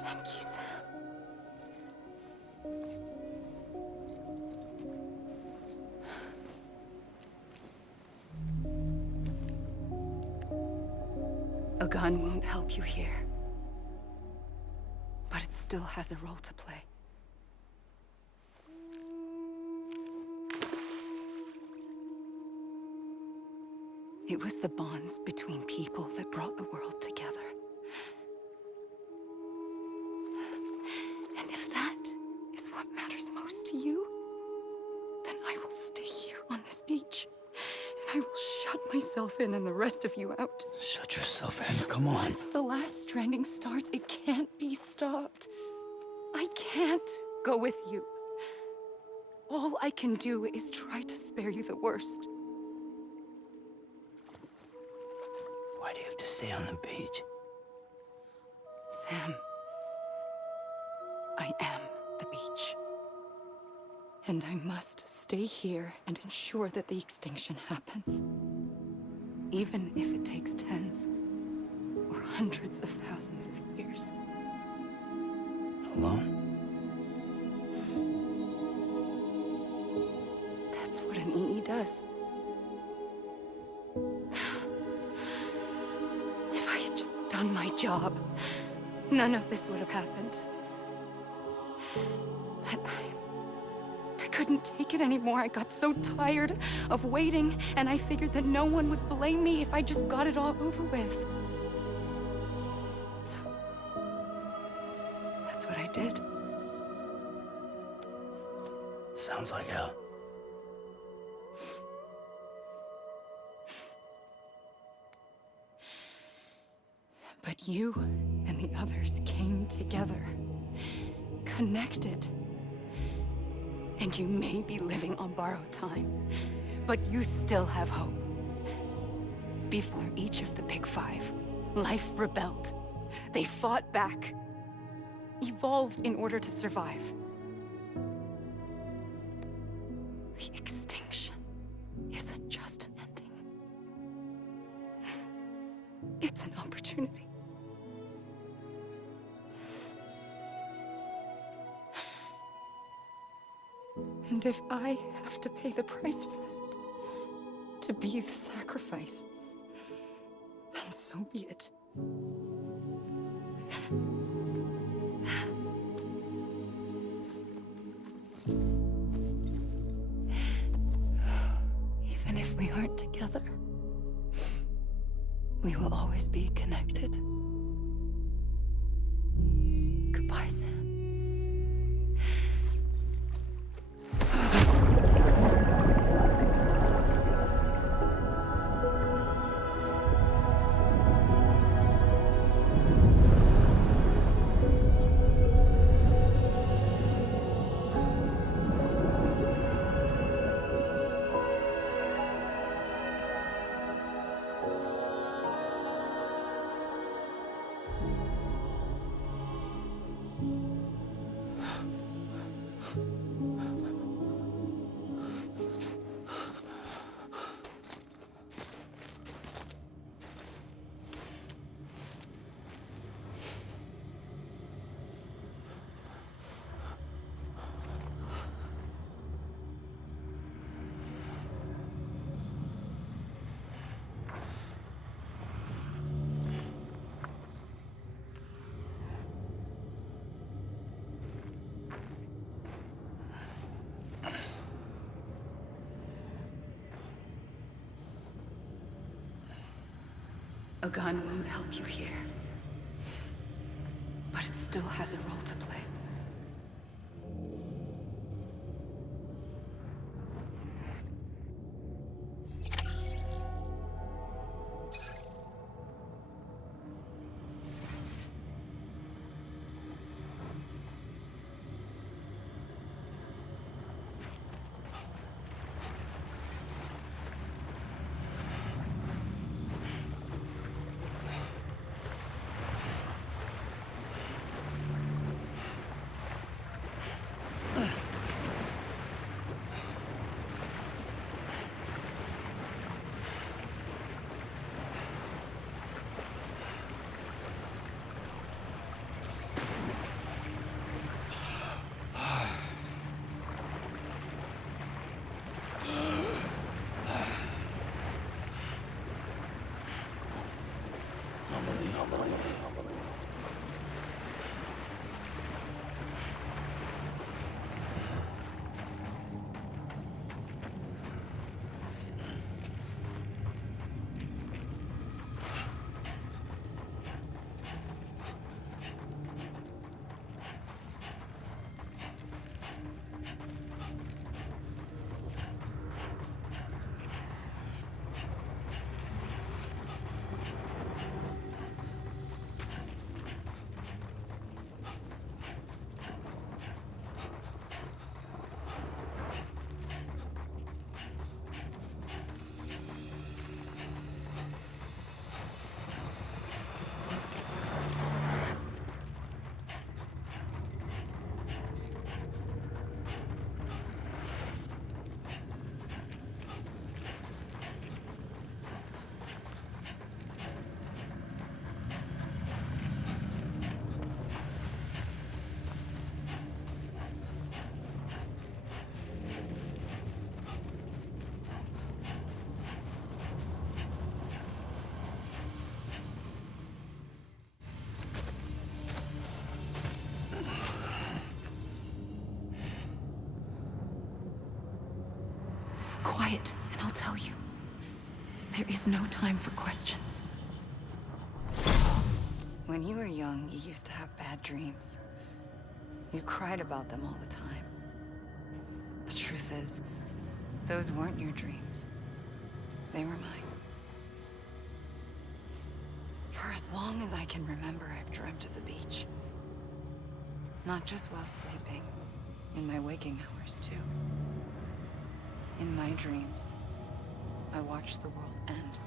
Thank you, Sam. A gun won't help you here. But it still has a role to play. It was the bonds between people that brought the world together. And if that is what matters most to you, then I will stay here on this beach. And I will shut myself in and the rest of you out. Shut yourself in, come on. Once the last stranding starts, it can't be stopped. I can't go with you. All I can do is try to spare you the worst. Why do you have to stay on the beach? Sam, I am the beach. And I must stay here and ensure that the extinction happens. Even if it takes tens or hundreds of thousands of years. Alone? That's what an EE does. If I had just done my job, none of this would have happened. But I couldn't take it anymore. I got so tired of waiting, and I figured that no one would blame me if I just got it all over with. So, that's what I did. Sounds like hell. But you and the others came together, connected. And you may be living on borrowed time, but you still have hope. Before each of the Big Five, life rebelled. They fought back, evolved in order to survive. The extinction isn't just an ending. It's an opportunity. And if I have to pay the price for that, to be the sacrifice, then so be it. Even if we aren't together, we will always be connected. Goodbye, Sam. A gun won't help you here. But it still has a role to play. Quiet, and I'll tell you. There is no time for questions. When you were young, you used to have bad dreams. You cried about them all the time. The truth is, those weren't your dreams. They were mine. For as long as I can remember, I've dreamt of the beach. Not just while sleeping, in my waking hours, too. In my dreams, I watched the world end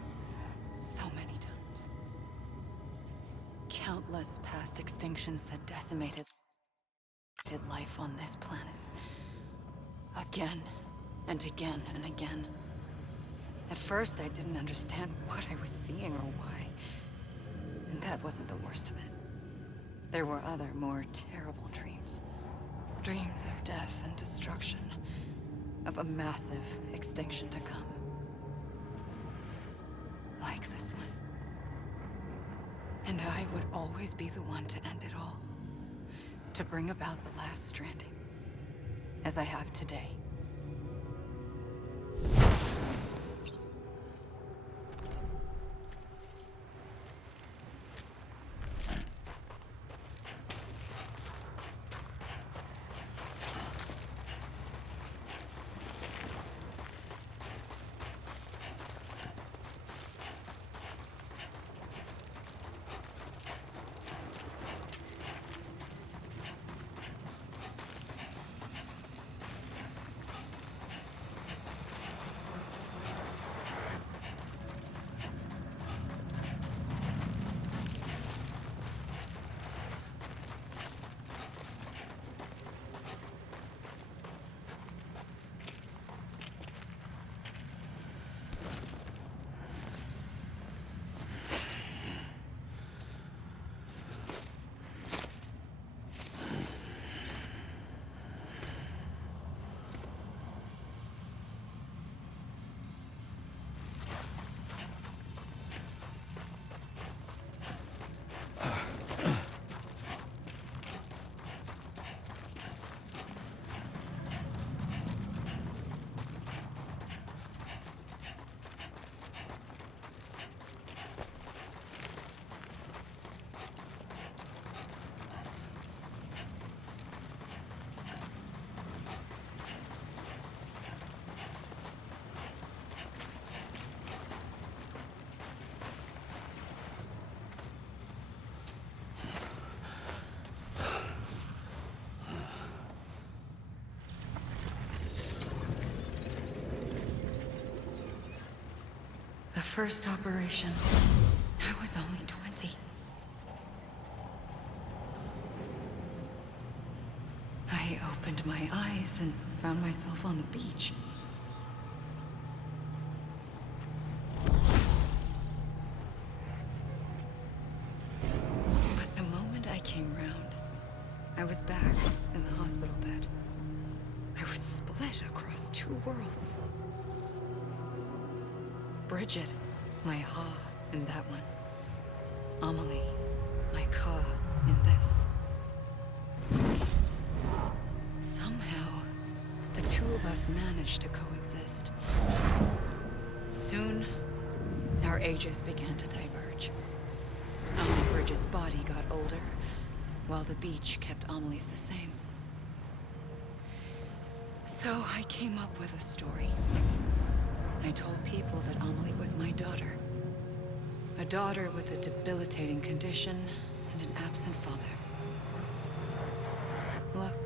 so many times. Countless past extinctions that decimated life on this planet. Again, and again, and again. At first, I didn't understand what I was seeing or why. And that wasn't the worst of it. There were other, more terrible dreams. Dreams of death and destruction. Of a massive extinction to come. Like this one. And I would always be the one to end it all. To bring about the last stranding. As I have today. The first operation, I was only 20. I opened my eyes and found myself on the beach. But the moment I came round, I was back in the hospital bed. I was split across two worlds. Bridget, my Ha, and that one. Amelie, my Ka, in this. Somehow, the two of us managed to coexist. Soon, our ages began to diverge. Only Bridget's body got older, while the beach kept Amelie's the same. So I came up with a story. I told people that Amelie was my daughter. A daughter with a debilitating condition and an absent father. Look.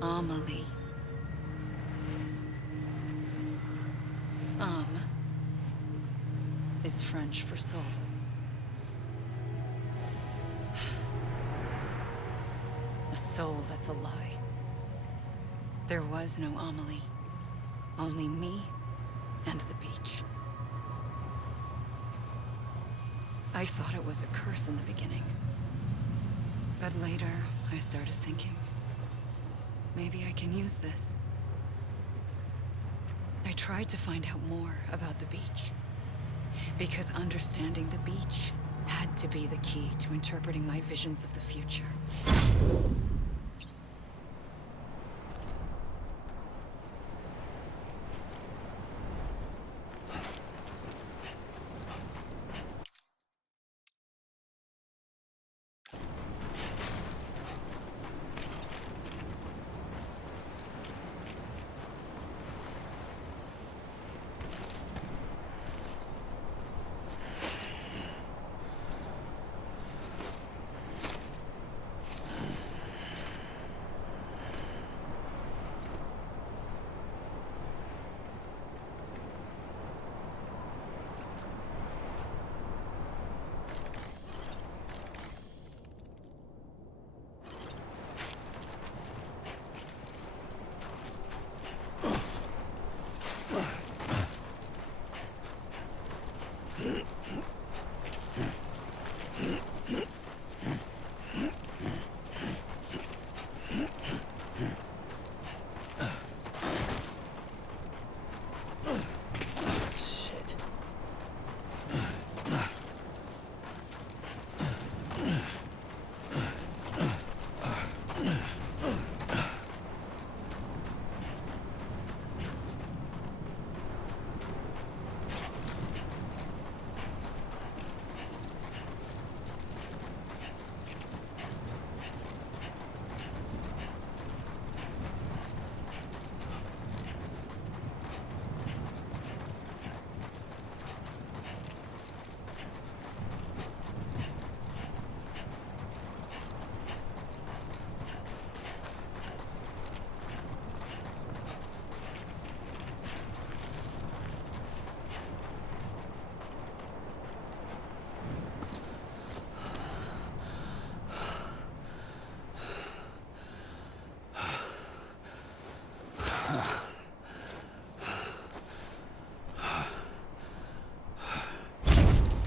Amelie. Is French for soul. A soul that's a lie. There was no Amelie. Only me and the beach. I thought it was a curse in the beginning. But later, I started thinking, maybe I can use this. I tried to find out more about the beach. Because understanding the beach had to be the key to interpreting my visions of the future.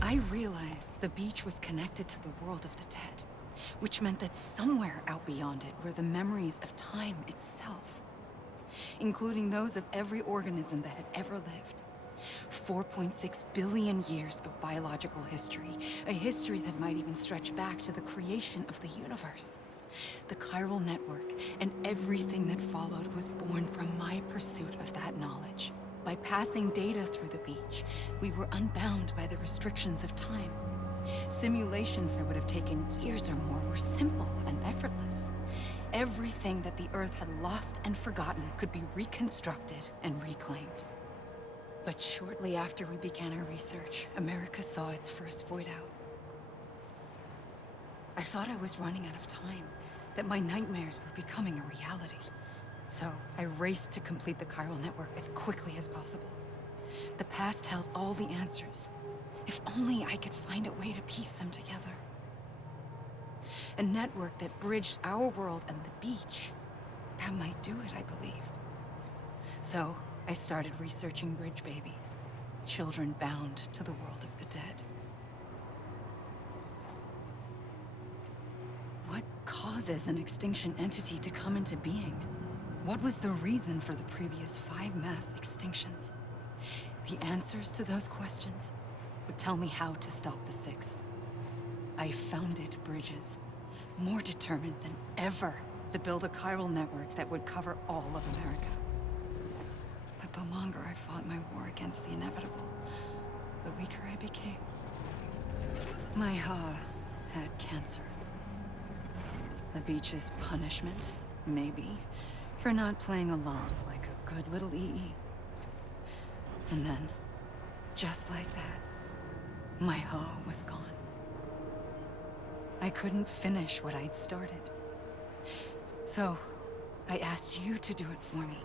I realized the beach was connected to the world of the dead, which meant that somewhere out beyond it were the memories of time itself, including those of every organism that had ever lived. 4.6 billion years of biological history, a history that might even stretch back to the creation of the universe. The chiral network and everything that followed was born from my pursuit of that knowledge. By passing data through the beach, we were unbound by the restrictions of time. Simulations that would have taken years or more were simple and effortless. Everything that the Earth had lost and forgotten could be reconstructed and reclaimed. But shortly after we began our research, America saw its first void out. I thought I was running out of time, that my nightmares were becoming a reality. So I raced to complete the chiral network as quickly as possible. The past held all the answers. If only I could find a way to piece them together. A network that bridged our world and the beach. That might do it, I believed. So I started researching bridge babies, children bound to the world of the dead. What causes an extinction entity to come into being? What was the reason for the previous 5 mass extinctions? The answers to those questions would tell me how to stop the Sixth. I founded bridges, more determined than ever to build a chiral network that would cover all of America. But the longer I fought my war against the inevitable, the weaker I became. My Ha had cancer. The beach's punishment, maybe, for not playing along like a good little EE. And then, just like that, my Ha was gone. I couldn't finish what I'd started. So, I asked you to do it for me.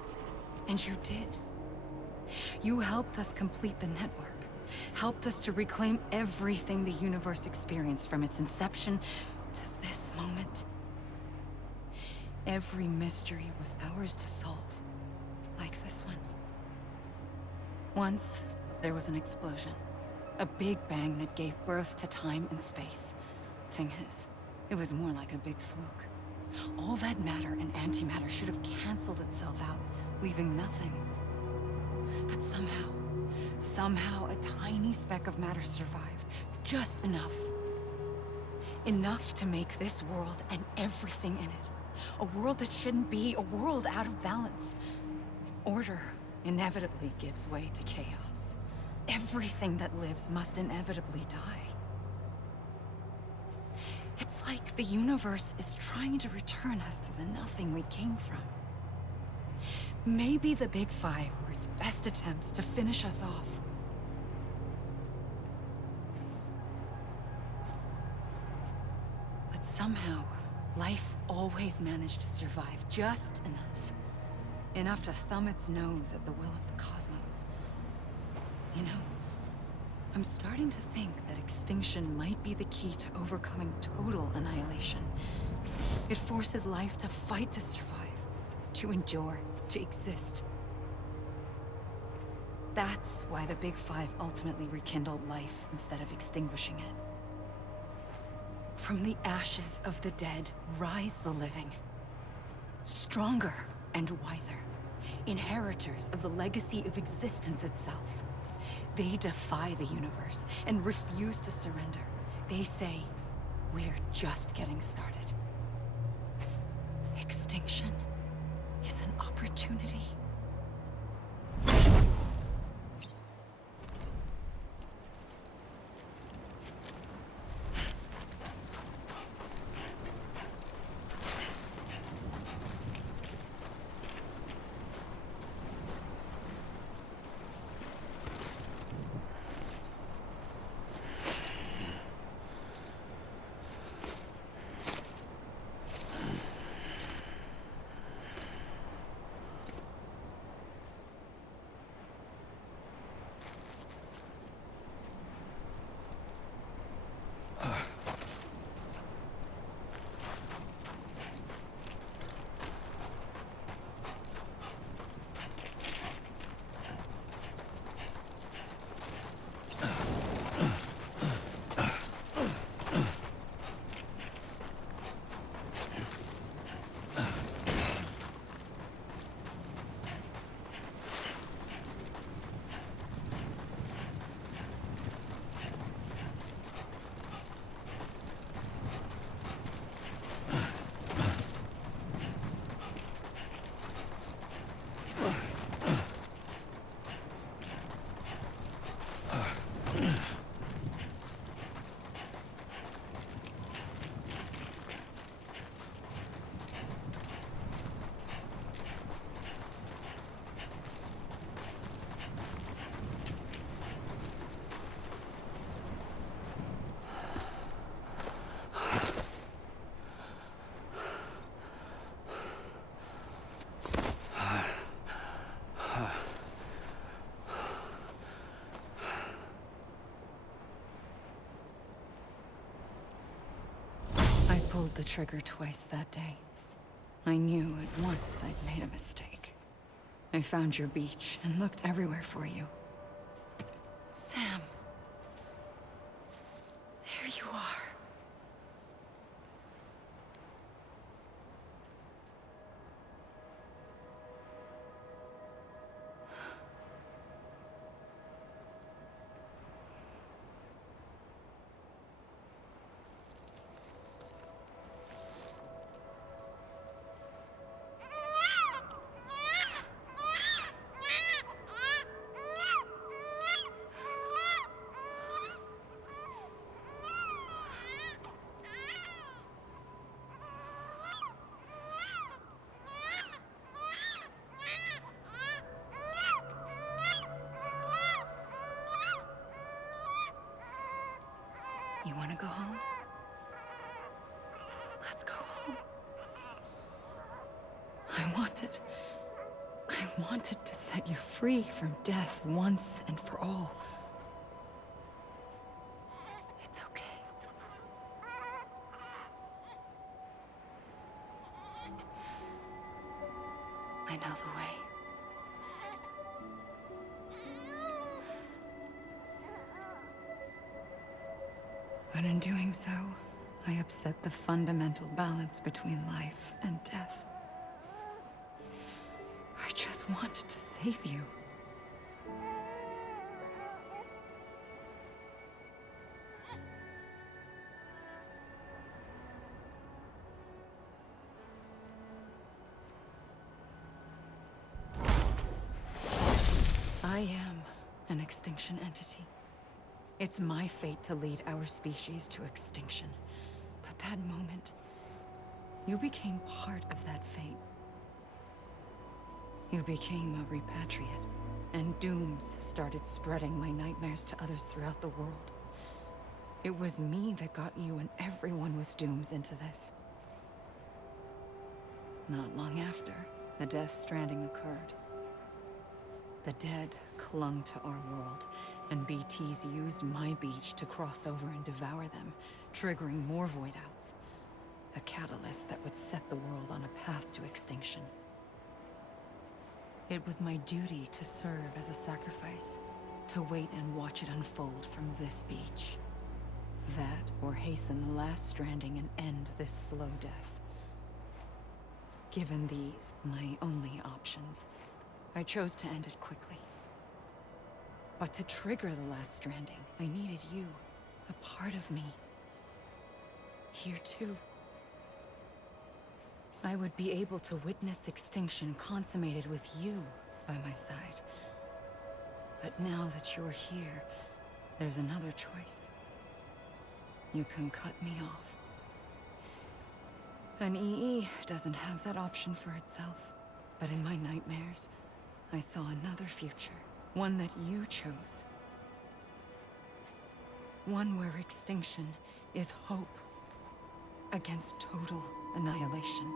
And you did. You helped us complete the network. Helped us to reclaim everything the universe experienced from its inception to this moment. Every mystery was ours to solve. Like this one. Once, there was an explosion. A big bang that gave birth to time and space. Thing is, it was more like a big fluke. All that matter and antimatter should have canceled itself out, leaving nothing. But somehow a tiny speck of matter survived. Just enough. Enough to make this world and everything in it. A world that shouldn't be, a world out of balance. Order inevitably gives way to chaos. Everything that lives must inevitably die. It's like the universe is trying to return us to the nothing we came from. Maybe the Big Five were its best attempts to finish us off. But somehow, life always managed to survive just enough. Enough to thumb its nose at the will of the cosmos. You know, I'm starting to think that extinction might be the key to overcoming total annihilation. It forces life to fight to survive, to endure, to exist. That's why the Big Five ultimately rekindled life instead of extinguishing it. From the ashes of the dead rise the living. Stronger and wiser. Inheritors of the legacy of existence itself. They defy the universe and refuse to surrender. They say, we're just getting started. Extinction is an opportunity. I pulled the trigger twice that day. I knew at once I'd made a mistake. I found your beach and looked everywhere for you. Sam. There you are. You want to go home? Let's go home. I wanted to set you free from death once and for all. It's okay. I know the way. But in doing so, I upset the fundamental balance between life and death. I just wanted to save you. I am an extinction entity. It's my fate to lead our species to extinction. But that moment, you became part of that fate. You became a repatriate, and dooms started spreading my nightmares to others throughout the world. It was me that got you and everyone with dooms into this. Not long after, the Death Stranding occurred. The dead clung to our world, and BTs used my beach to cross over and devour them, triggering more void outs. A catalyst that would set the world on a path to extinction. It was my duty to serve as a sacrifice, to wait and watch it unfold from this beach. That, or hasten the last stranding and end this slow death. Given these, my only options, I chose to end it quickly. But to trigger the last stranding, I needed you, a part of me. Here too. I would be able to witness extinction consummated with you by my side. But now that you're here, there's another choice. You can cut me off. An EE doesn't have that option for itself. But in my nightmares, I saw another future. One that you chose. One where extinction is hope against total annihilation.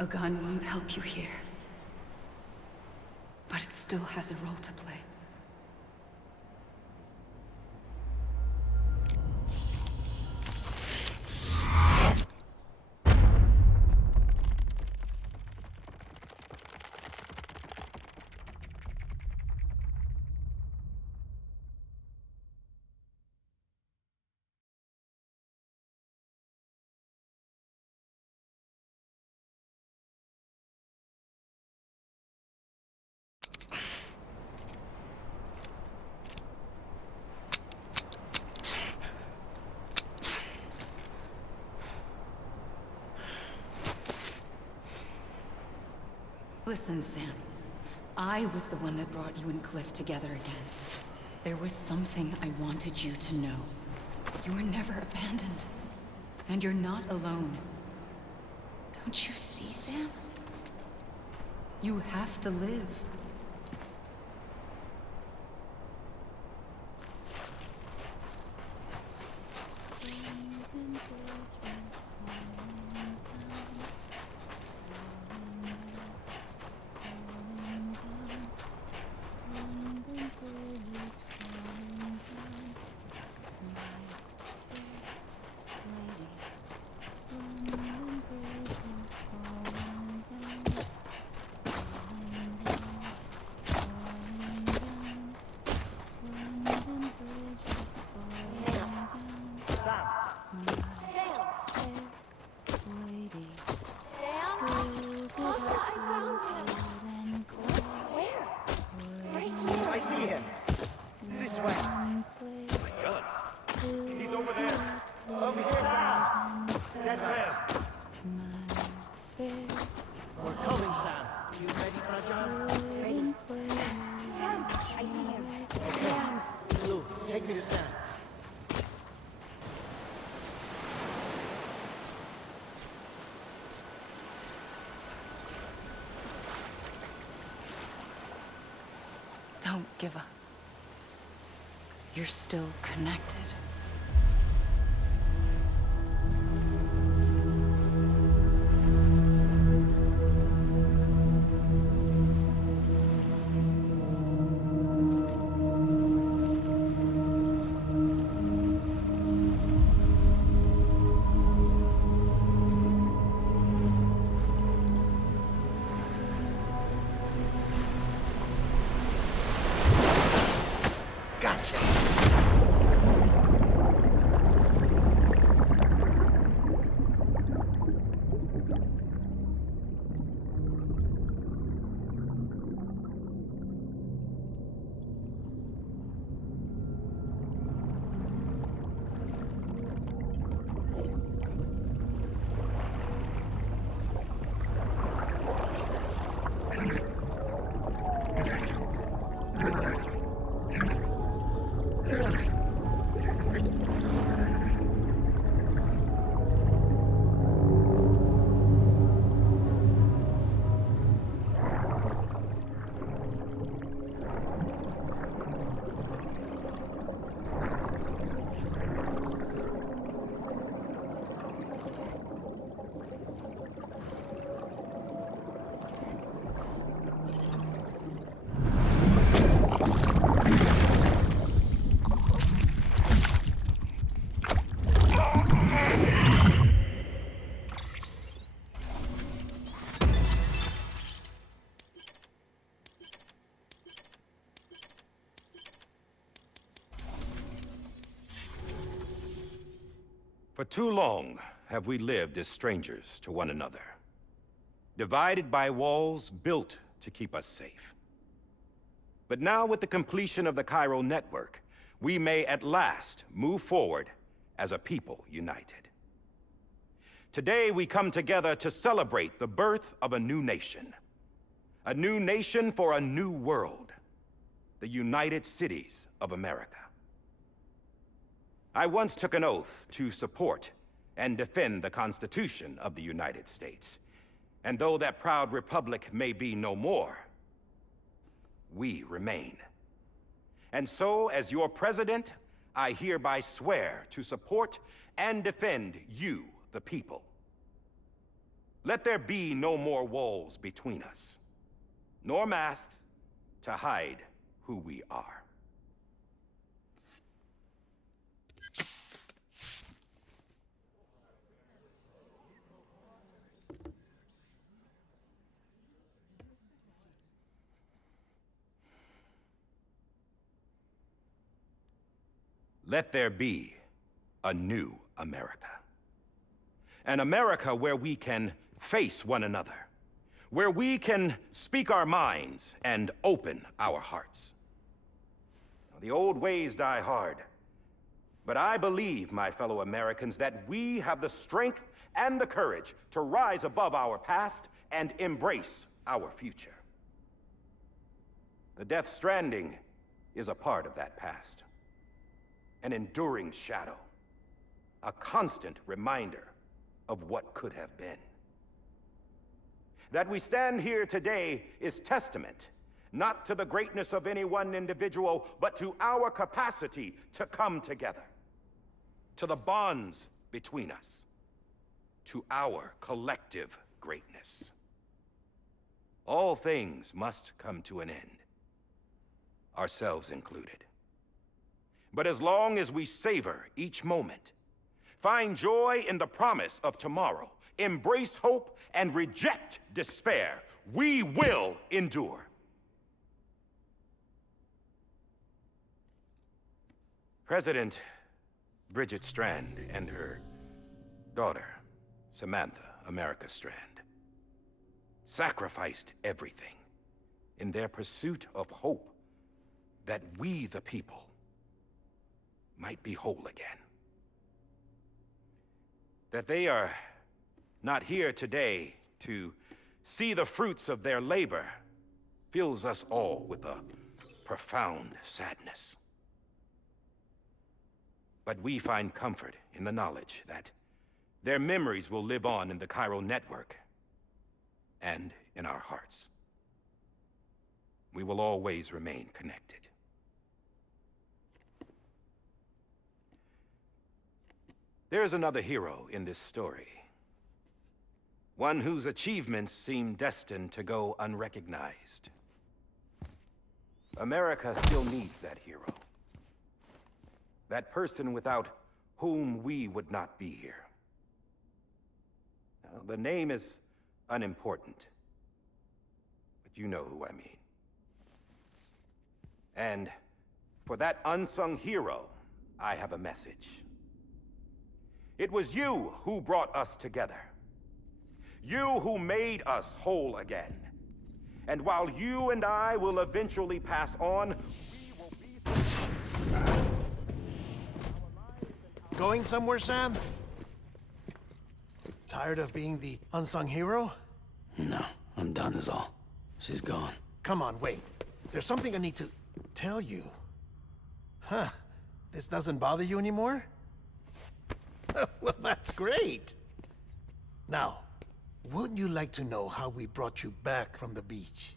A gun won't help you here. But it still has a role to play. Listen, Sam. I was the one that brought you and Cliff together again. There was something I wanted you to know. You were never abandoned. And you're not alone. Don't you see, Sam? You have to live. I see him. This way. My God. He's over there. Over here. That's him. We're coming, Sam. You ready for a job? Ready. Sam, I see him. Okay. Blue, take me to Sam. Don't give up. You're still connected. Gotcha. For too long have we lived as strangers to one another, divided by walls built to keep us safe. But now, with the completion of the Cairo network, we may at last move forward as a people united. Today, we come together to celebrate the birth of a new nation for a new world, the United Cities of America. I once took an oath to support and defend the Constitution of the United States. And though that proud republic may be no more, we remain. And so, as your president, I hereby swear to support and defend you, the people. Let there be no more walls between us, nor masks to hide who we are. Let there be a new America. An America where we can face one another, where we can speak our minds and open our hearts. The old ways die hard, but I believe, my fellow Americans, that we have the strength and the courage to rise above our past and embrace our future. The Death Stranding is a part of that past. An enduring shadow, a constant reminder of what could have been. That we stand here today is testament, not to the greatness of any one individual, but to our capacity to come together, to the bonds between us, to our collective greatness. All things must come to an end, ourselves included. But as long as we savor each moment, find joy in the promise of tomorrow, embrace hope, and reject despair, we will endure. President Bridget Strand and her daughter, Samantha America Strand, sacrificed everything in their pursuit of hope that we, the people, might be whole again. That they are not here today to see the fruits of their labor fills us all with a profound sadness. But we find comfort in the knowledge that their memories will live on in the chiral network and in our hearts. We will always remain connected. There's another hero in this story. One whose achievements seem destined to go unrecognized. America still needs that hero. That person without whom we would not be here. Now, the name is unimportant, but you know who I mean. And for that unsung hero, I have a message. It was you who brought us together. You who made us whole again. And while you and I will eventually pass on, we will be... Going somewhere, Sam? Tired of being the unsung hero? No, I'm done is all. She's gone. Come on, wait. There's something I need to tell you. Huh. This doesn't bother you anymore? Well, that's great. Now, wouldn't you like to know how we brought you back from the beach?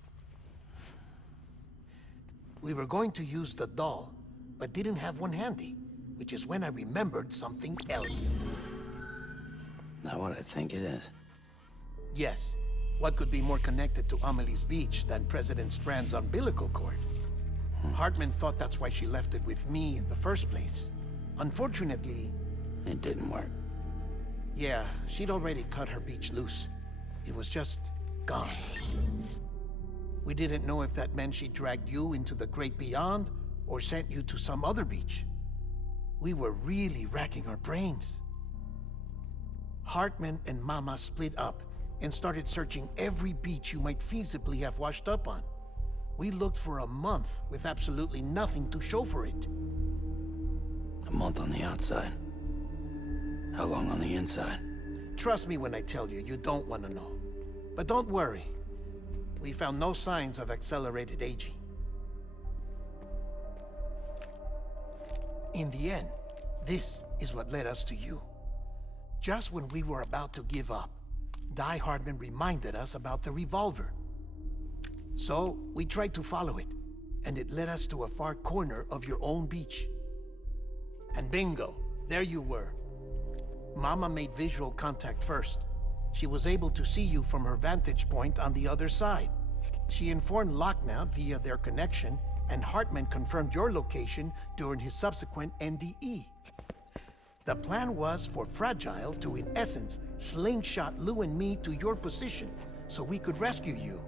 We were going to use the doll, but didn't have one handy, which is when I remembered something else. Not what I think it is. Yes. What could be more connected to Amelie's beach than President Strand's umbilical cord? Hartman thought that's why she left it with me in the first place. Unfortunately... It didn't work. Yeah, she'd already cut her beach loose. It was just gone. We didn't know if that meant she dragged you into the great beyond or sent you to some other beach. We were really racking our brains. Hartman and Mama split up and started searching every beach you might feasibly have washed up on. We looked for a month with absolutely nothing to show for it. A month on the outside. How long on the inside? Trust me when I tell you, you don't want to know. But don't worry. We found no signs of accelerated aging. In the end, this is what led us to you. Just when we were about to give up, Die Hardman reminded us about the revolver. So, we tried to follow it, and it led us to a far corner of your own beach. And bingo, there you were. Mama made visual contact first, She was able to see you from her vantage point on the other side. She informed Lochna via their connection, and Hartman confirmed your location during his subsequent NDE. The plan was for Fragile to, in essence, slingshot Lou and me to your position so we could rescue you.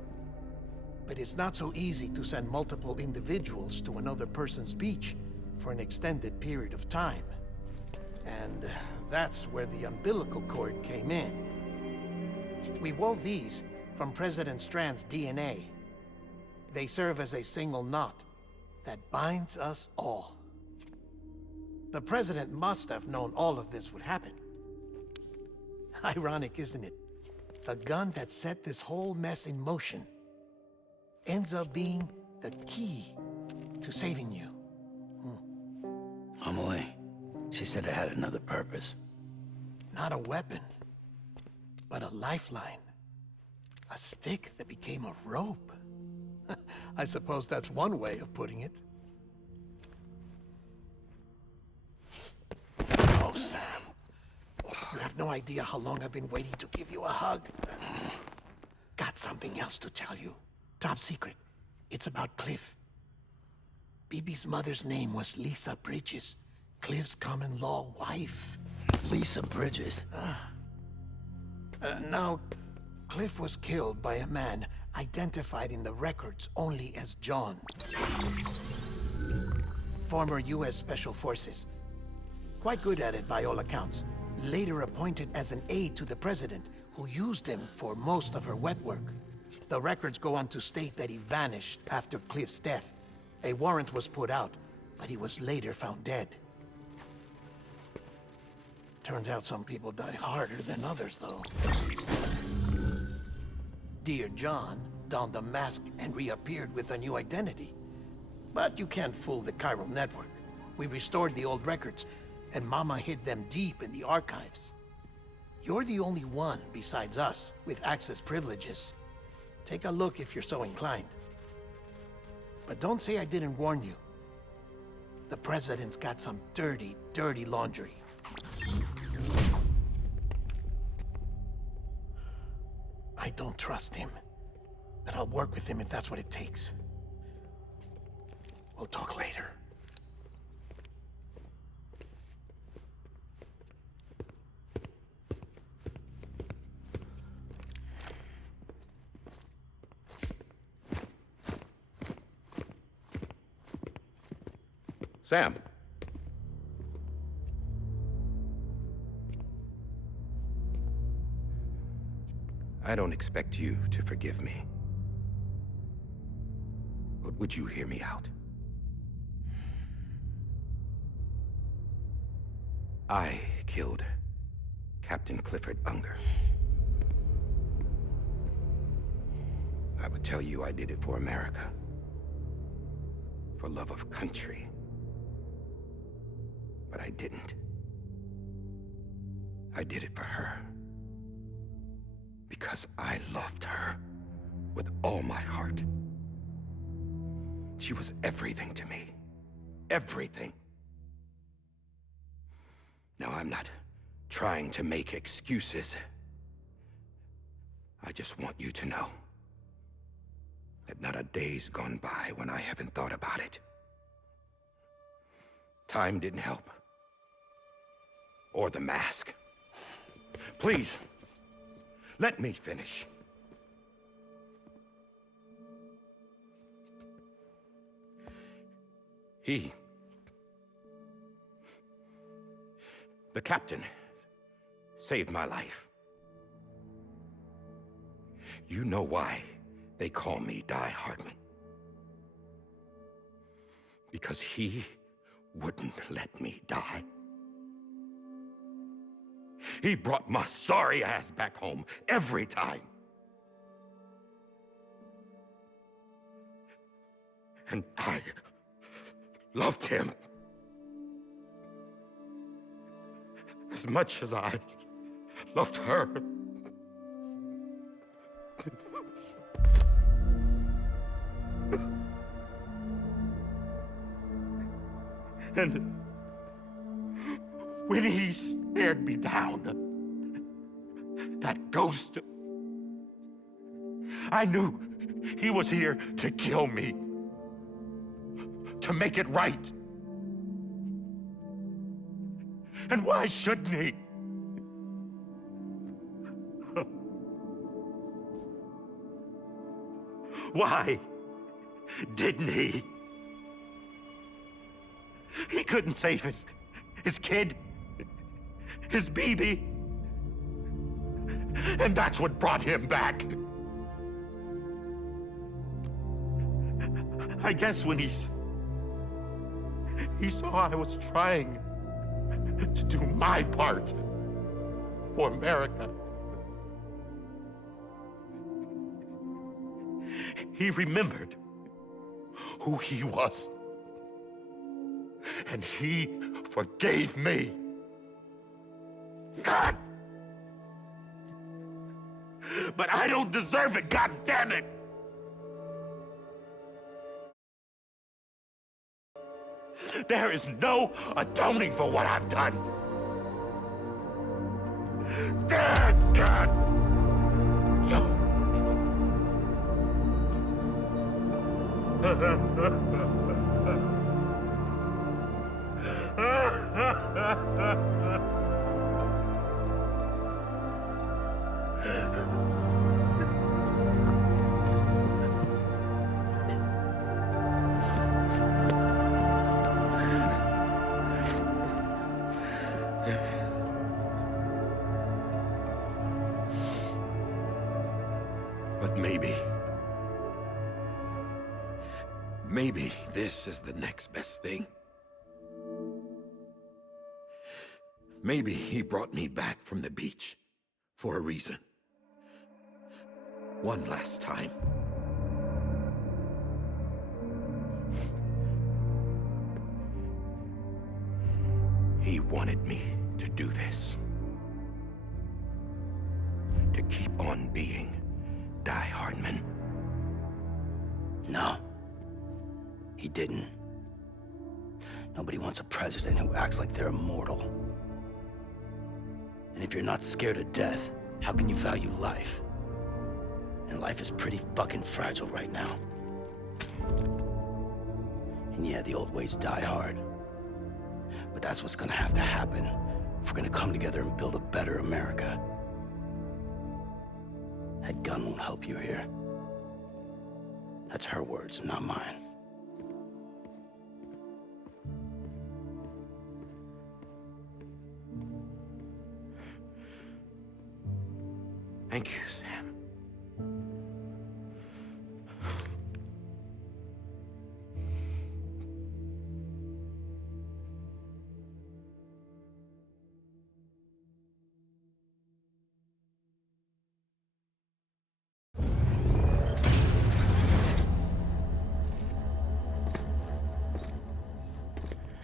But it's not so easy to send multiple individuals to another person's beach for an extended period of time. And that's where the umbilical cord came in. We wove these from President Strand's DNA. They serve as a single knot that binds us all. The President must have known all of this would happen. Ironic, isn't it? The gun that set this whole mess in motion ends up being the key to saving you. Amelie, she said it had another purpose. Not a weapon, but a lifeline. A stick that became a rope. I suppose that's one way of putting it. Oh, Sam. You have no idea how long I've been waiting to give you a hug. Got something else to tell you. Top secret. It's about Cliff. Bibi's mother's name was Lisa Bridges, Cliff's common-law wife. Lisa Bridges? Now, Cliff was killed by a man identified in the records only as John. Former U.S. Special Forces. Quite good at it by all accounts. Later appointed as an aide to the president, who used him for most of her wet work. The records go on to state that he vanished after Cliff's death. A warrant was put out, but he was later found dead. Turns out some people die harder than others, though. Dear John donned a mask and reappeared with a new identity. But you can't fool the chiral network. We restored the old records, and Mama hid them deep in the archives. You're the only one besides us with access privileges. Take a look if you're so inclined. But don't say I didn't warn you. The president's got some dirty, dirty laundry. I don't trust him, but I'll work with him if that's what it takes. We'll talk later. Sam. I don't expect you to forgive me. But would you hear me out? I killed Captain Clifford Unger. I would tell you I did it for America. For love of country. But I didn't. I did it for her. Because I loved her with all my heart. She was everything to me. Everything. Now, I'm not trying to make excuses. I just want you to know that not a day's gone by when I haven't thought about it. Time didn't help. Or the mask. Please, let me finish. The captain, saved my life. You know why they call me Die Hartman. Because he wouldn't let me die. He brought my sorry ass back home every time. And I loved him as much as I loved her. And when he stared me down, that that ghost. I knew he was here to kill me, to make it right. And why shouldn't he? Why didn't he? He couldn't save his kid, his baby. And that's what brought him back. I guess when he saw I was trying to do my part for America, he remembered who he was. And he forgave me. God! But I don't deserve it, God damn it! There is no atoning for what I've done. God! But maybe this is the next best thing. Maybe he brought me back from the beach for a reason. One last time. He wanted me to do this. To keep on being Die Hardman. No. He didn't. Nobody wants a president who acts like they're immortal. And if you're not scared of death, how can you value life? And life is pretty fucking fragile right now. And yeah, the old ways die hard. But that's what's gonna have to happen if we're gonna come together and build a better America. That gun won't help you here. That's her words, not mine. Thank you, Sam.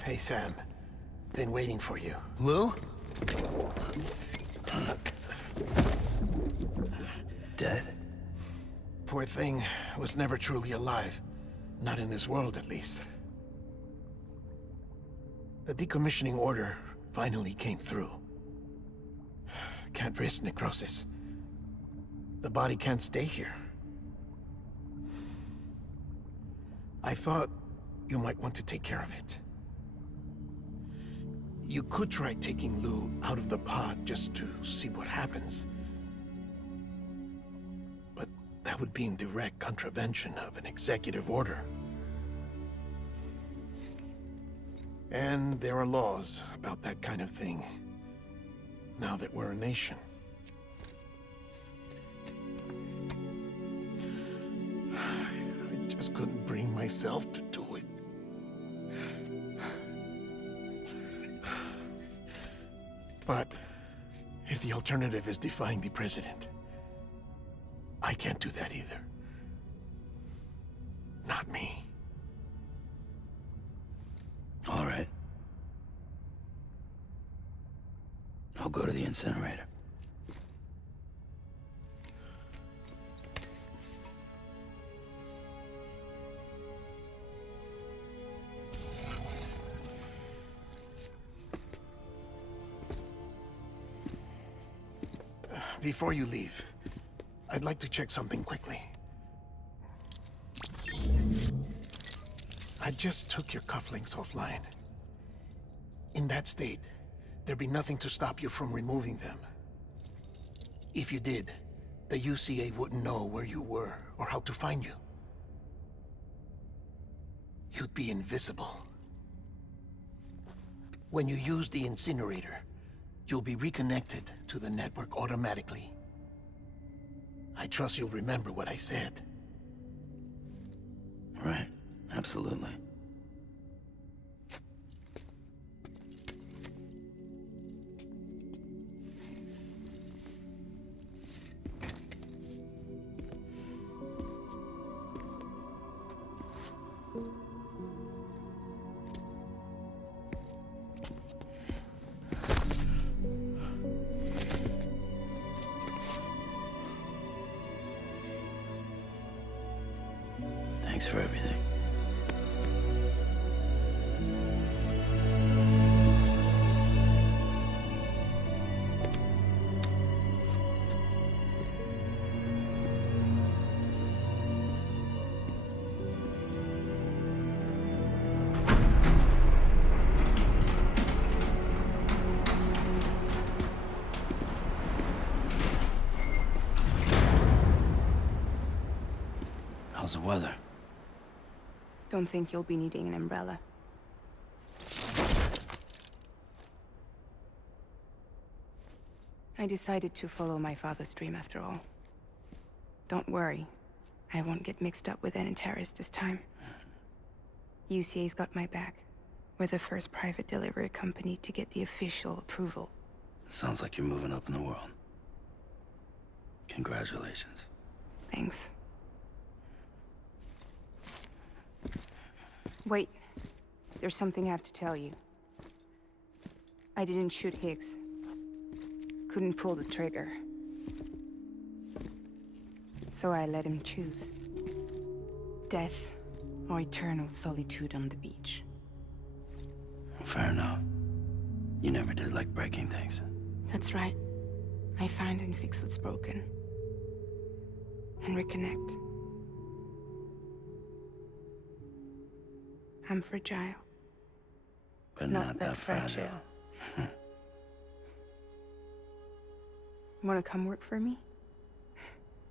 Hey, Sam. Been waiting for you. Lou? Dead? Poor thing was never truly alive. Not in this world, at least. The decommissioning order finally came through. Can't risk necrosis. The body can't stay here. I thought you might want to take care of it. You could try taking Lou out of the pod just to see what happens. But that would be in direct contravention of an executive order. And there are laws about that kind of thing, now that we're a nation. I just couldn't bring myself to do it. But if the alternative is defying the president, I can't do that either. Not me. All right. I'll go to the incinerator. Before you leave, I'd like to check something quickly. I just took your cufflinks offline. In that state, there'd be nothing to stop you from removing them. If you did, the UCA wouldn't know where you were or how to find you. You'd be invisible. When you use the incinerator, you'll be reconnected to the network automatically. I trust you'll remember what I said. Right, absolutely. Thanks for everything. How's the weather? Don't think you'll be needing an umbrella. I decided to follow my father's dream after all. Don't worry. I won't get mixed up with any terrorists this time. UCA's got my back. We're the first private delivery company to get the official approval. Sounds like you're moving up in the world. Congratulations. Thanks. Wait. There's something I have to tell you. I didn't shoot Higgs. Couldn't pull the trigger. So I let him choose. Death or eternal solitude on the beach. Fair enough. You never did like breaking things. That's right. I find and fix what's broken. And reconnect. I'm fragile. But not that fragile. Wanna come work for me?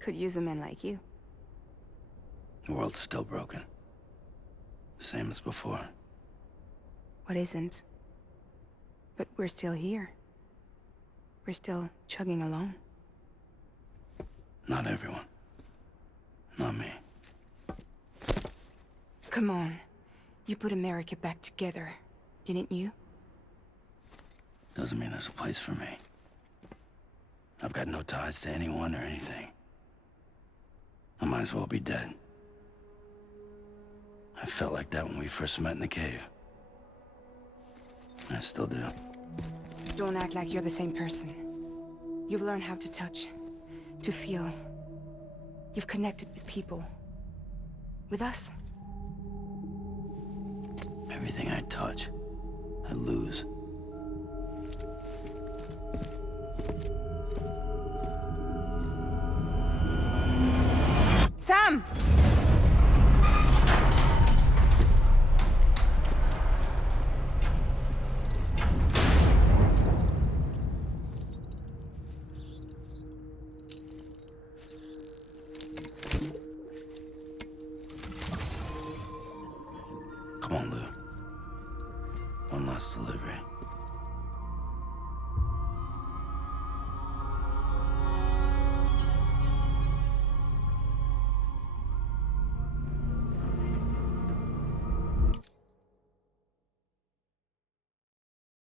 Could use a man like you. The world's still broken. Same as before. What isn't? But we're still here. We're still chugging along. Not everyone. Not me. Come on. You put America back together, didn't you? Doesn't mean there's a place for me. I've got no ties to anyone or anything. I might as well be dead. I felt like that when we first met in the cave. I still do. Don't act like you're the same person. You've learned how to touch, to feel. You've connected with people. With us. Everything I touch, I lose. Sam! Come on, Lou. One last delivery.